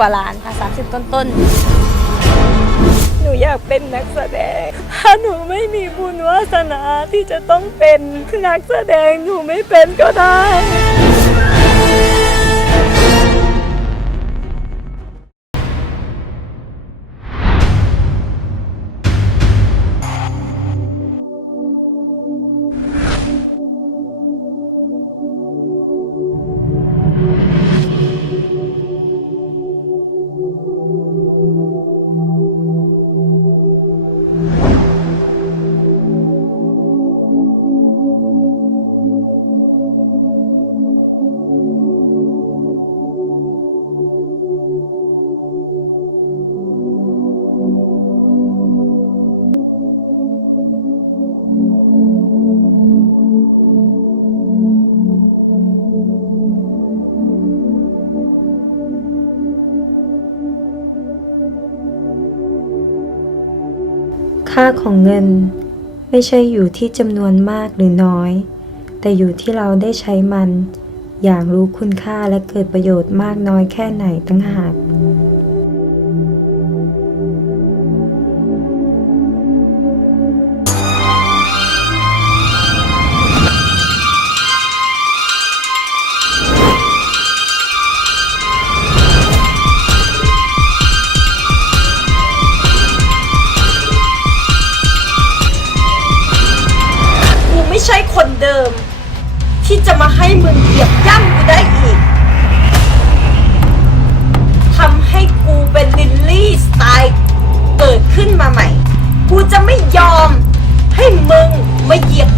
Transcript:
กว่าล้านค่ะ 30 ต้นต้นหนูอยากเป็นนักแสดง ถ้าหนูไม่มีบุญวาสนาที่จะต้องเป็นนักแสดงหนูไม่เป็นก็ได้ ค่าของเงิน ไม่ใช่อยู่ที่จำนวนมากหรือน้อย แต่อยู่ที่เราได้ใช้มัน อย่างรู้คุณค่าและเกิดประโยชน์มากน้อยแค่ไหนตั้งหาก ใช่คนเดิม ที่จะมาให้มึงเหยียบย่ำกูได้อีกทำให้กูเป็นลินลี่สไตล์เกิดขึ้นมาใหม่ กูจะไม่ยอมให้มึงมาเหยียบ